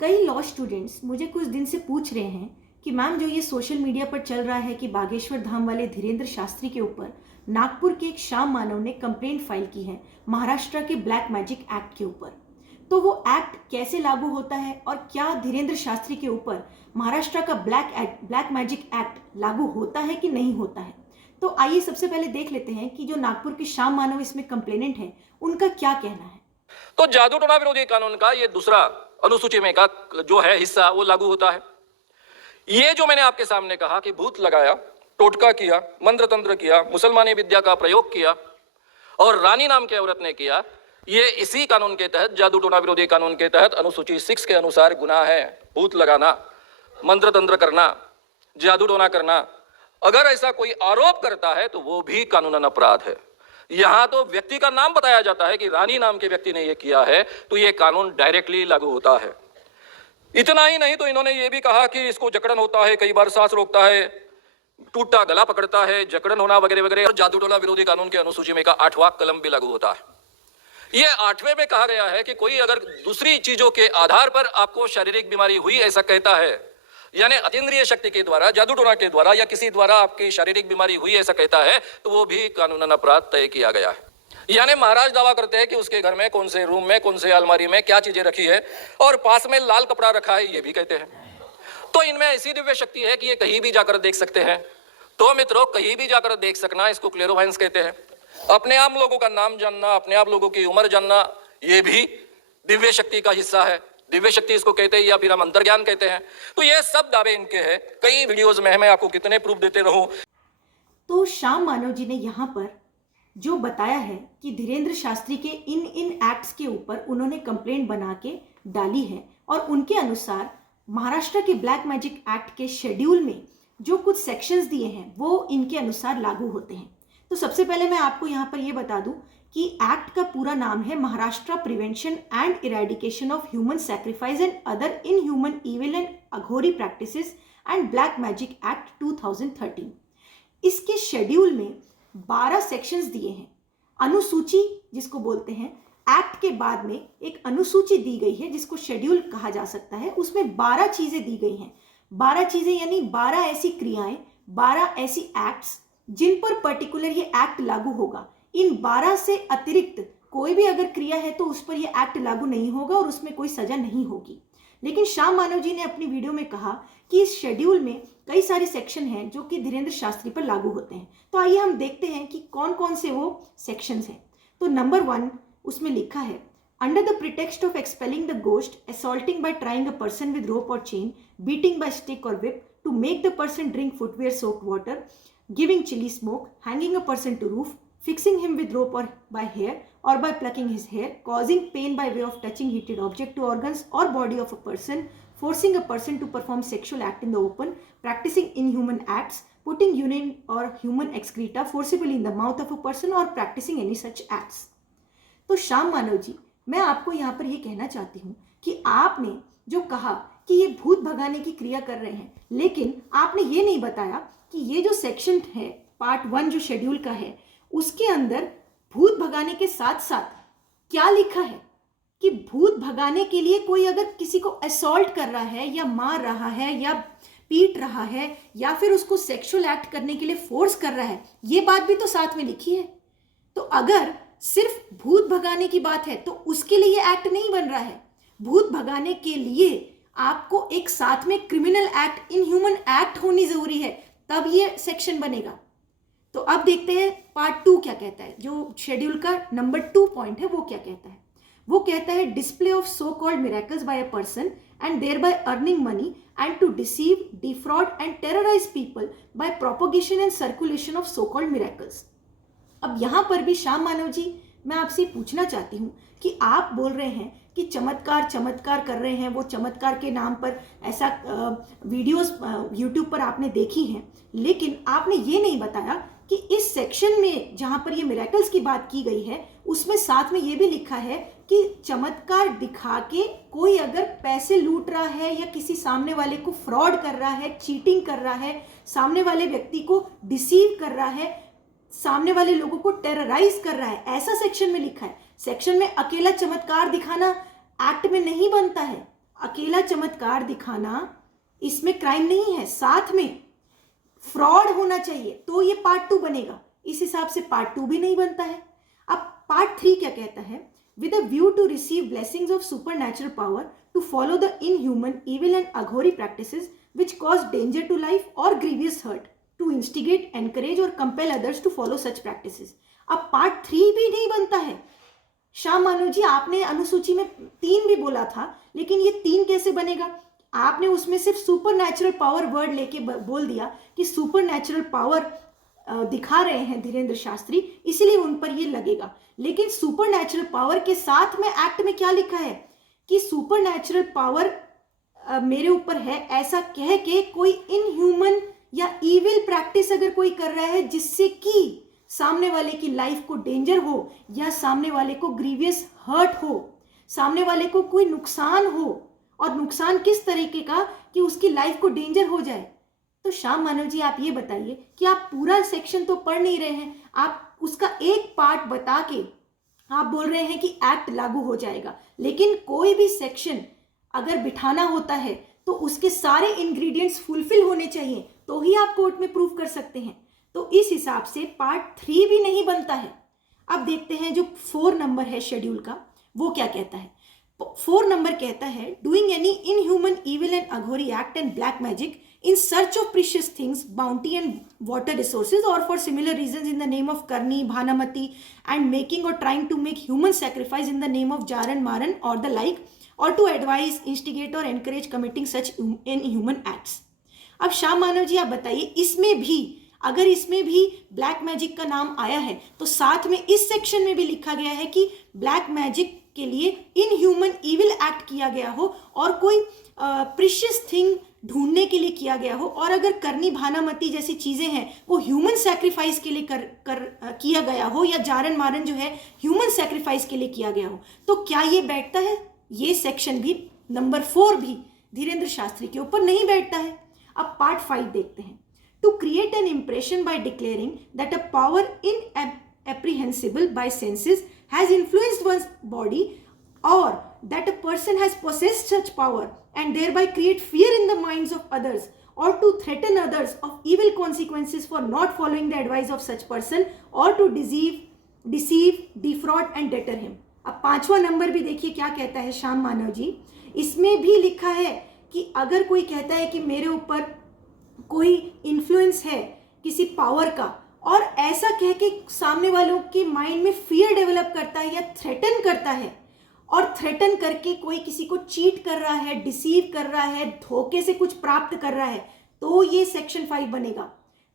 कई law students मुझे कुछ दिन से पूछ रहे हैं कि मैम जो ये सोशल मीडिया पर चल रहा है कि बागेश्वर धाम वाले धीरेन्द्र शास्त्री के ऊपर नागपुर के एक श्याम मानव ने कंप्लेंट फाइल की है महाराष्ट्र के ब्लैक मैजिक एक्ट के ऊपर। तो वो एक्ट कैसे लागू होता है और क्या धीरेन्द्र शास्त्री के ऊपर महाराष्ट्र का ब्लैक मैजिक एक्ट लागू होता है कि नहीं होता है। तो आइए सबसे पहले देख लेते हैं कि जो नागपुर के श्याम मानव इसमें कंप्लेनेंट है उनका क्या कहना है। तो जादू टोना विरोधी कानून का ये दूसरा अनुसूची में का जो है हिस्सा वो लागू होता है। ये जो मैंने आपके सामने कहा कि भूत लगाया, टोटका किया, मंत्र तंत्र किया, मुसलमानी विद्या का प्रयोग किया और रानी नाम के औरत ने किया, ये इसी कानून के तहत जादू टोना विरोधी कानून के तहत अनुसूची 6 के अनुसार गुनाह है। भूत लगाना, मंत्र तंत्र करना, जादू टोना करना, अगर ऐसा कोई आरोप करता है तो वो भी कानूनन अपराध है। यहां तो व्यक्ति का नाम बताया जाता है कि रानी नाम के व्यक्ति ने यह किया है, तो यह कानून डायरेक्टली लागू होता है। इतना ही नहीं तो इन्होंने ये भी कहा कि इसको जकड़न होता है, कई बार सांस रोकता है, टूटा गला पकड़ता है, जकड़न होना वगैरह वगैरह। और जादू टोना विरोधी कानून के अनुसूची में का 8वां कलम भी लागू होता है। ये 8वें में कहा गया है कि कोई अगर दूसरी चीजों के आधार पर आपको शारीरिक बीमारी हुई ऐसा कहता है, यानी अतीन्द्रिय शक्ति के द्वारा, जादू टोना के द्वारा या किसी द्वारा आपकी शारीरिक बीमारी हुई ऐसा कहता है, तो वो भी कानूनन अपराध तय किया गया है। यानी महाराज दावा करते हैं कि उसके घर में कौन से रूम में, कौन से अलमारी में क्या चीजें रखी है और पास में लाल कपड़ा रखा है, ये भी कहते हैं। तो इनमें ऐसी दिव्य शक्ति है कि ये कहीं भी जाकर देख सकते हैं। तो मित्रों, कहीं भी जाकर देख सकना, इसको क्लेरोवाइंस कहते हैं। अपने आप लोगों का नाम जानना, अपने आप लोगों की उम्र जानना, ये भी दिव्य शक्ति का हिस्सा है। दिव्य शक्ति इसको कहते हैं या फिर हम अंतर्ज्ञान कहते हैं। तो ये सब दावे इनके हैं। कई वीडियोस में मैं आपको कितने प्रूफ देते रहूं। तो श्याम मानव जी ने यहाँ पर जो बताया है कि धीरेन्द्र शास्त्री के इन एक्ट्स के ऊपर उन्होंने कंप्लेंट बना के डाली है और उनके अनुसार महाराष्ट्र के ब्लैक मैजिक एक्ट के शेड्यूल में जो कुछ सेक्शंस दिए हैं वो इनके अनुसार लागू होते हैं। तो सबसे पहले मैं आपको यहाँ पर ये बता दूं कि एक्ट का पूरा नाम है Maharashtra prevention and eradication of human sacrifice and other in human evil and Aghori practices and black magic act 2013। इसके शेड्यूल में 12 सेक्शंस दिए हैं। अनुसूची जिसको बोलते हैं, एक्ट के बाद में एक अनुसूची दी गई है जिसको शेड्यूल कहा जा सकता है। उसमें 12 चीजें दी गई हैं। 12 चीजें यानी 12 ऐसी क्रियाएं, 12 ऐसी एक्ट्स जिन पर पर्टिकुलर ये एक्ट लागू होगा। इन 12 से अतिरिक्त कोई भी अगर क्रिया है तो उस पर ये एक्ट लागू नहीं होगा और उसमें कोई सजा नहीं होगी। लेकिन श्याम मानव जी ने अपनी वीडियो में कहा कि इस शेड्यूल में कई सारे सेक्शन हैं जो कि धीरेन्द्र शास्त्री पर लागू होते हैं। तो आइए हम देखते हैं कि कौन कौन से वो सेक्शंस हैं। तो नंबर 1 उसमें लिखा है, under the pretext of expelling the ghost, assaulting by trying a person with rope और चेन, बीटिंग बाय स्टिक और whip to make the person drink footwear soaked water, giving chilly smoke, hanging a person to roof, fixing him with rope or by hair or by plucking his hair, causing pain by way of touching heated object to organs or body of a person, forcing a person to perform sexual act in the open, practicing inhuman acts, putting urine or human excreta forcibly in the mouth of a person or practicing any such acts। तो श्याम मानव जी, मैं आपको यहाँ पर ये कहना चाहती हूँ कि आपने जो कहा कि ये भूत भगाने की क्रिया कर रहे हैं, लेकिन आपने ये नहीं बताया कि ये जो सेक्शन है पार्ट 1 जो शेड्यूल का है उसके अंदर भूत भगाने के साथ साथ क्या लिखा है कि भूत भगाने के लिए कोई अगर किसी को असॉल्ट कर रहा है या मार रहा है या पीट रहा है या फिर उसको सेक्सुअल एक्ट करने के लिए फोर्स कर रहा है, ये बात भी तो साथ में लिखी है। तो अगर सिर्फ भूत भगाने की बात है तो उसके लिए ये एक्ट नहीं बन रहा है। भूत भगाने के लिए आपको एक साथ में क्रिमिनल एक्ट, इनह्यूमन एक्ट होनी जरूरी है, तब ये सेक्शन बनेगा। तो अब देखते हैं पार्ट 2 क्या कहता है। जो शेड्यूल का नंबर 2 पॉइंट है वो क्या कहता है। वो कहता है, display of so called miracles by a person and thereby earning money and to deceive, defraud and terrorise people by propagation and circulation of so called miracles. अब यहां पर भी श्याम मानव जी, मैं आपसे पूछना चाहती हूं कि आप बोल रहे हैं कि चमत्कार कर रहे हैं, वो चमत्कार के नाम पर ऐसा वीडियोस यूट्यूब पर आपने देखी हैं, लेकिन आपने ये नहीं बताया कि इस सेक्शन में जहां पर ये मिरेकल्स की बात की गई है उसमें साथ में ये भी लिखा है कि चमत्कार दिखा के कोई अगर पैसे लूट रहा है या किसी सामने वाले को फ्रॉड कर रहा है, चीटिंग कर रहा है, सामने वाले व्यक्ति को डिसीव कर रहा है, सामने वाले लोगों को टेरराइज कर रहा है, ऐसा सेक्शन में लिखा है। सेक्शन में अकेला चमत्कार दिखाना एक्ट में नहीं बनता है। अकेला चमत्कार दिखाना इसमें क्राइम नहीं है, साथ में फ्रॉड होना चाहिए तो ये पार्ट 2 बनेगा। इस हिसाब से पार्ट 2 भी नहीं बनता है। अब पार्ट 3 क्या कहता है? With a view to receive blessings of super natural power to follow the inhuman evil and Aghori practices which cause danger to life और grievous hurt, to instigate, encourage और compel others to follow such practices. अब part 3 भी नहीं बनता है। श्याम मानव जी, आपने अनुसूची में 3 भी बोला था, लेकिन ये 3 कैसे बनेगा? आपने उसमें सिर्फ सुपर नेचुरल पावर वर्ड लेके बोल दिया कि सुपर नेचुरल पावर दिखा रहे हैं धीरेंद्र शास्त्री, इसलिए उन पर ये लगेगा। लेकिन सुपर नेचुरल पावर के साथ में एक्ट में क्या लिखा है कि सुपर नेचुरल पावर मेरे ऊपर है, ऐसा कह के कोई इनह्यूमन या इविल प्रैक्टिस अगर कोई कर रहा है जिससे कि सामने वाले की लाइफ को डेंजर हो या सामने वाले को ग्रीवियस हर्ट हो, सामने वाले को कोई नुकसान हो, और नुकसान किस तरीके का कि उसकी लाइफ को डेंजर हो जाए। तो श्याम मानव जी, आप ये बताइए कि आप पूरा सेक्शन तो पढ़ नहीं रहे हैं, आप उसका एक पार्ट बता के आप बोल रहे हैं कि एक्ट लागू हो जाएगा। लेकिन कोई भी सेक्शन अगर बिठाना होता है तो उसके सारे इंग्रेडिएंट्स फुलफिल होने चाहिए, तो ही आप कोर्ट में प्रूव कर सकते हैं। तो इस हिसाब से पार्ट 3 भी नहीं बनता है। अब देखते हैं जो 4 नंबर है शेड्यूल का, वो क्या कहता है। 4 नंबर कहता है, doing any inhuman evil and Aghori act and black magic in search of precious things, bounty and water resources, or for similar reasons in the name of Karni, Bhanamati, and making or trying to make human sacrifice in the name of Jaran, Maran or the like, or to advise, instigate or encourage committing such inhuman acts. अब श्याम मानव जी, आप बताइए, इसमें भी अगर इसमें भी black magic का नाम आया है तो साथ में इस सेक्शन में भी लिखा गया है कि ब्लैक मैजिक के लिए इनह्यूमन इविल एक्ट किया गया हो और कोई प्रीशियस थिंग ढूंढने के लिए किया गया हो, और अगर करनी भानामती जैसी चीजें हैं वो ह्यूमन सैक्रिफाइस के लिए किया गया हो, या जारन मारन जो है ह्यूमन सैक्रिफाइस के लिए किया गया हो, तो क्या ये बैठता है? ये सेक्शन भी नंबर 4 भी धीरेंद्र शास्त्री के ऊपर नहीं बैठता है। अब पार्ट 5 देखते हैं। To create an impression by declaring that a power inapprehensible by senses has influenced one's body, or that a person has possessed such power and thereby create fear in the minds of others, or to threaten others of evil consequences for not following the advice of such person, or to deceive, defraud and deter him. अब 5वां number भी देखिए क्या कहता है श्याम मानव जी। इसमें भी लिखा है कि अगर कोई कहता है कि मेरे ऊपर कोई इन्फ्लुएंस है किसी पावर का, और ऐसा कह के सामने वालों के माइंड में फियर डेवलप करता है या थ्रेटन करता है, और थ्रेटन करके कोई किसी को चीट कर रहा है, डिसीव कर रहा है, धोखे से कुछ प्राप्त कर रहा है, तो ये सेक्शन 5 बनेगा।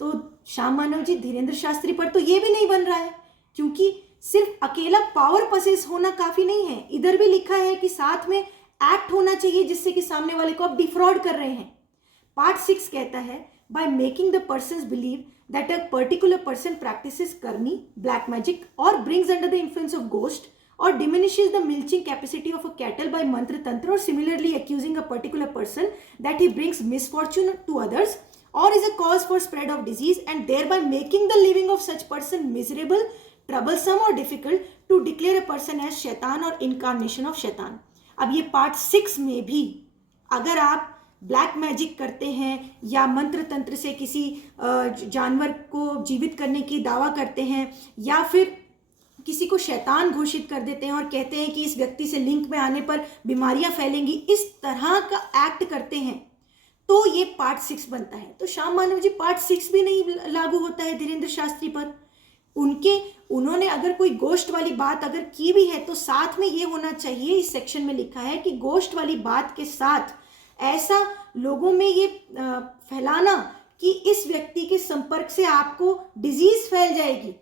तो श्याम मानव जी, धीरेंद्र शास्त्री पर तो ये भी नहीं बन रहा है, क्योंकि सिर्फ अकेला पावर पसेस होना काफी नहीं है। इधर भी लिखा है कि साथ में एक्ट होना चाहिए जिससे कि सामने वाले को आप डिफ्रॉड कर रहे हैं। पार्ट 6 कहता है, by making the persons believe that a particular person practices करनी, ब्लैक मैजिक और brings under the influence of ghost, or diminishes the milching capacity of a cattle by mantra tantra, or similarly accusing a particular person that he brings misfortune to others or is a cause for spread of disease, and thereby making the living of such person miserable, troublesome or difficult, to declare a person as शैतान और incarnation of शैतान। अब ये part 6 में भी अगर आप black magic करते हैं या मंत्र तंत्र से किसी जानवर को जीवित करने की दावा करते हैं, या फिर किसी को शैतान घोषित कर देते हैं और कहते हैं कि इस व्यक्ति से लिंक में आने पर बीमारियां फैलेंगी, इस तरह का एक्ट करते हैं, तो ये पार्ट 6 बनता है। तो श्याम मानव जी, पार्ट 6 भी नहीं लागू होता है धीरेंद्र शास्त्री पर। उन्होंने अगर कोई गोष्ट वाली बात अगर की भी है तो साथ में ये होना चाहिए, इस सेक्शन में लिखा है कि गोष्ट वाली बात के साथ ऐसा लोगों में ये फैलाना कि इस व्यक्ति के संपर्क से आपको डिजीज फैल जाएगी,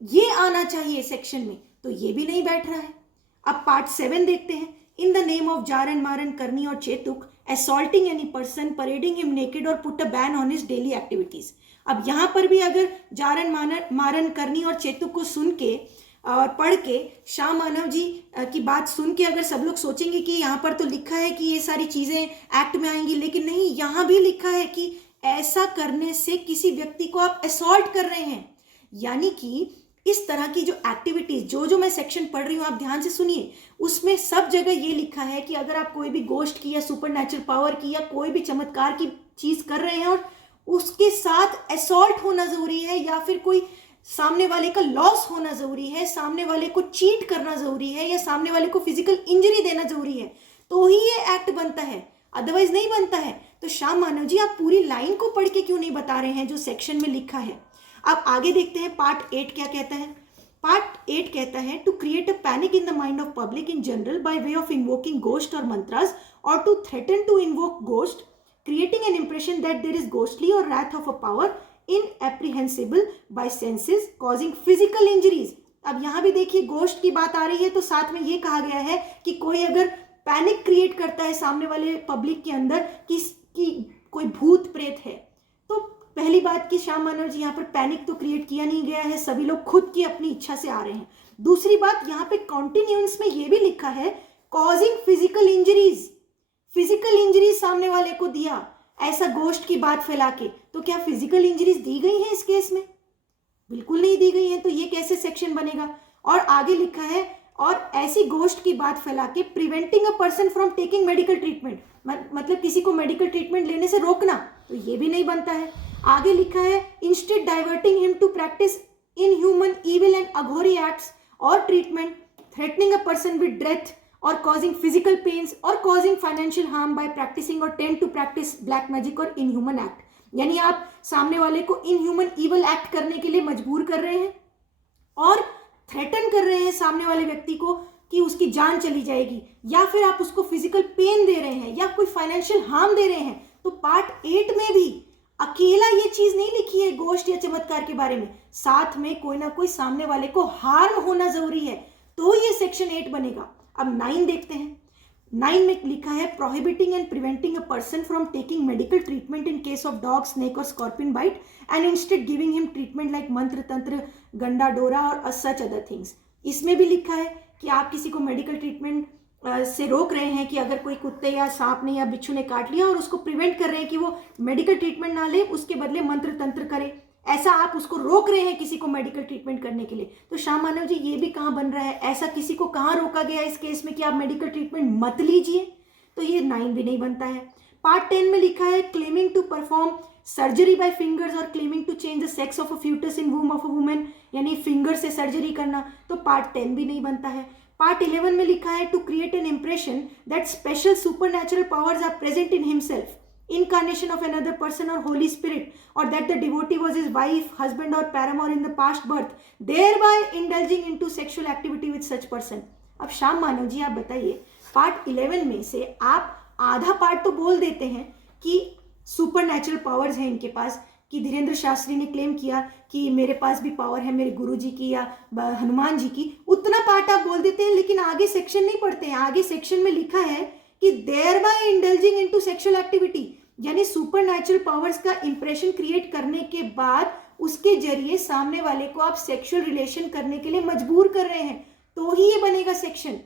ये आना चाहिए सेक्शन में, तो ये भी नहीं बैठ रहा है। अब पार्ट 7 देखते हैं। इन द नेम ऑफ जारन, मारन, करनी और चेतुक, assaulting any person, parading him naked और put a ban on his daily activities. अब यहाँ पर भी अगर जारन, मारन, करनी और चेतुक को सुन के और पढ़ के श्याम मानव जी की बात सुन के अगर सब लोग सोचेंगे कि यहाँ पर तो लिखा है कि ये सारी चीजें एक्ट में आएंगी, लेकिन नहीं, यहाँ भी लिखा है कि ऐसा करने से किसी व्यक्ति को आप असॉल्ट कर रहे हैं, यानी कि इस तरह की जो एक्टिविटीज जो मैं सेक्शन पढ़ रही हूँ आप ध्यान से सुनिए, उसमें सब जगह ये लिखा है कि अगर आप कोई भी गोष्ट की या सुपरनैचुरल पावर की या कोई भी चमत्कार की चीज कर रहे हैं और उसके साथ असॉल्ट होना जरूरी है या फिर कोई सामने वाले का लॉस होना जरूरी है, सामने वाले को चीट करना जरूरी है या सामने वाले को फिजिकल इंजरी देना जरूरी है, तो ही ये एक्ट बनता है, अदरवाइज नहीं बनता है। तो श्याम मानव जी आप पूरी लाइन को पढ़ के क्यों नहीं बता रहे हैं जो सेक्शन में लिखा है। अब आगे देखते हैं पार्ट 8 क्या कहता है। पार्ट 8 कहता है to create a panic in the mind of public in general by way of invoking ghost or mantras or to threaten to invoke ghost, creating an impression that there is ghostly or wrath of a power inapprehensible by senses causing physical injuries। अब यहां भी देखिए ghost की बात आ रही है तो साथ में ये कहा गया है कि कोई अगर पैनिक क्रिएट करता है सामने वाले पब्लिक के अंदर कि कोई भूत प्रेत है, तो पहली बात कि श्याम मानव जी यहाँ पर पैनिक तो क्रिएट किया नहीं गया है, सभी लोग खुद की अपनी इच्छा से आ रहे हैं। दूसरी बात यहाँ पे कॉन्टिन्यूंस में ये भी लिखा है causing physical injuries, physical injuries सामने वाले को दिया ऐसा गोष्ट की बात फैला के, तो क्या फिजिकल इंजरीज दी गई है इस केस में? बिल्कुल नहीं दी गई है, तो ये कैसे सेक्शन बनेगा। और आगे लिखा है और ऐसी गोष्ट की बात फैला के preventing a person from taking medical treatment, मतलब किसी को मेडिकल ट्रीटमेंट लेने से रोकना, तो ये भी नहीं बनता है। आगे लिखा है instead diverting him to practice inhuman evil and Aghori acts और treatment, threatening a person with death or causing physical pains or causing financial harm by practicing or tend to practice black magic or inhuman act। यानी आप सामने वाले को inhuman evil act करने के लिए मजबूर कर रहे हैं और थ्रेटन कर रहे हैं सामने वाले व्यक्ति को कि उसकी जान चली जाएगी, या फिर आप उसको फिजिकल पेन दे रहे हैं या कोई फाइनेंशियल हार्म दे रहे हैं। तो पार्ट 8 में भी अकेला ये चीज नहीं लिखी है गोष्ट या चमत्कार के बारे में, साथ में कोई ना कोई सामने वाले को हार्म होना जरूरी है, तो ये सेक्शन 8 बनेगा। अब 9 देखते हैं। 9 में लिखा है prohibiting and preventing a person from taking medical treatment in case of dog, snake और scorpion bite and instead giving him treatment like mantra tantra गंडा डोरा और सच अदर थिंग्स। इसमें भी लिखा है कि आप किसी को मेडिकल ट्रीटमेंट से रोक रहे हैं कि अगर कोई कुत्ते या सांप ने या बिच्छू ने काट लिया और उसको प्रिवेंट कर रहे हैं कि वो मेडिकल ट्रीटमेंट ना ले, उसके बदले मंत्र तंत्र करे, ऐसा आप उसको रोक रहे हैं किसी को मेडिकल ट्रीटमेंट करने के लिए। तो श्याम मानव जी ये भी कहाँ बन रहा है, ऐसा किसी को कहाँ रोका गया इस केस में कि आप मेडिकल ट्रीटमेंट मत लीजिए, तो ये 9 भी नहीं बनता है। पार्ट 10 में लिखा है claiming to perform surgery by fingers और claiming to change the sex of a foetus in womb of a women, यानी फिंगर से सर्जरी करना, तो पार्ट 10 भी नहीं बनता है। पार्ट 11 में लिखा है to create an impression that special supernatural powers are present in himself, incarnation of another person or holy spirit, or that the devotee was his wife, husband or paramour in the past birth, thereby indulging into sexual activity with such person। अब श्याम मानव जी आप बताइए, part 11 में से आप आधा part तो बोल देते हैं कि सुपरनैचुरल पावर्स हैं इनके पास, कि धीरेन्द्र शास्त्री ने क्लेम किया कि मेरे पास भी पावर है मेरे गुरु जी की या हनुमान जी की, उतना पार्ट आप बोल देते हैं, लेकिन आगे सेक्शन नहीं पढ़ते हैं। आगे सेक्शन में लिखा है कि thereby indulging into sexual activity, यानी सुपरनैचुरल पावर्स का इंप्रेशन क्रिएट करने के बाद उसके जरिए सामने वाले को आप सेक्सुअल रिलेशन करने के लिए मजबूर कर रहे हैं, तो ही ये बनेगा सेक्शन।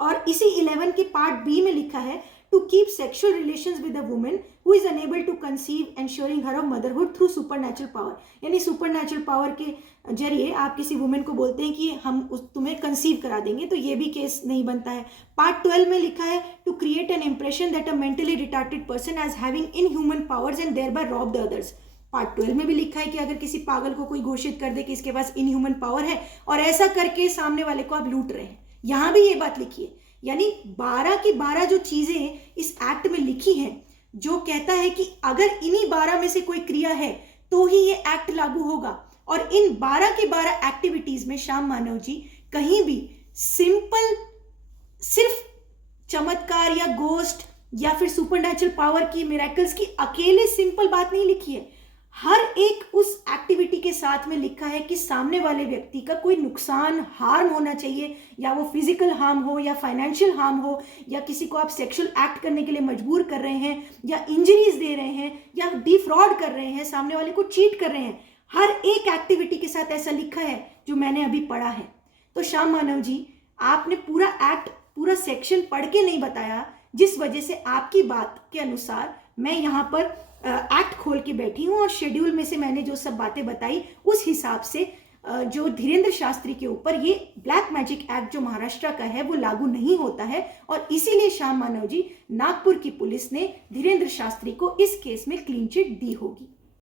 और इसी 11 के पार्ट बी में लिखा है to keep sexual relations with a woman who is unable to conceive ensuring her of motherhood through supernatural power, यानी सुपरनैचुरल पावर के जरिए आप किसी वुमेन को बोलते हैं कि हम तुम्हें कंसीव करा देंगे, तो ये भी केस नहीं बनता है। पार्ट 12 में लिखा है to create an impression that a mentally retarded person as having inhuman powers and thereby rob the others. Part 12 में भी लिखा है कि अगर किसी पागल को कोई घोषित कर दे कि इसके पास इनह्यूमन पावर है और ऐसा करके सामने वाले को आप लूट रहे हैं, यहां भी ये बात लिखी है। यानी 12 की 12 जो चीजें इस एक्ट में लिखी हैं, जो कहता है कि अगर इन्हीं 12 में से कोई क्रिया है तो ही ये एक्ट लागू होगा। और इन 12 की 12 एक्टिविटीज में श्याम मानव जी कहीं भी सिंपल सिर्फ चमत्कार या गोस्ट या फिर सुपरनैचुरल पावर की, मिरेकल्स की अकेले सिंपल बात नहीं लिखी है। हर एक उस एक्टिविटी के साथ में लिखा है कि सामने वाले व्यक्ति का कोई नुकसान, हार्म होना चाहिए, या वो फिजिकल हार्म हो या फाइनेंशियल हार्म हो, या किसी को आप सेक्सुअल एक्ट करने के लिए मजबूर कर रहे हैं या इंजरीज दे रहे हैं या डिफ्रॉड कर रहे हैं, सामने वाले को चीट कर रहे हैं। हर एक एक्टिविटी के साथ ऐसा लिखा है जो मैंने अभी पढ़ा है। तो श्याम मानव जी आपने पूरा एक्ट, पूरा सेक्शन पढ़ के नहीं बताया, जिस वजह से आपकी बात के अनुसार मैं यहाँ पर एक्ट खोल के बैठी हूँ और शेड्यूल में से मैंने जो सब बातें बताई उस हिसाब से जो धीरेंद्र शास्त्री के ऊपर ये ब्लैक मैजिक एक्ट जो महाराष्ट्र का है वो लागू नहीं होता है, और इसीलिए श्याम मानव जी नागपुर की पुलिस ने धीरेंद्र शास्त्री को इस केस में क्लीन चिट दी होगी।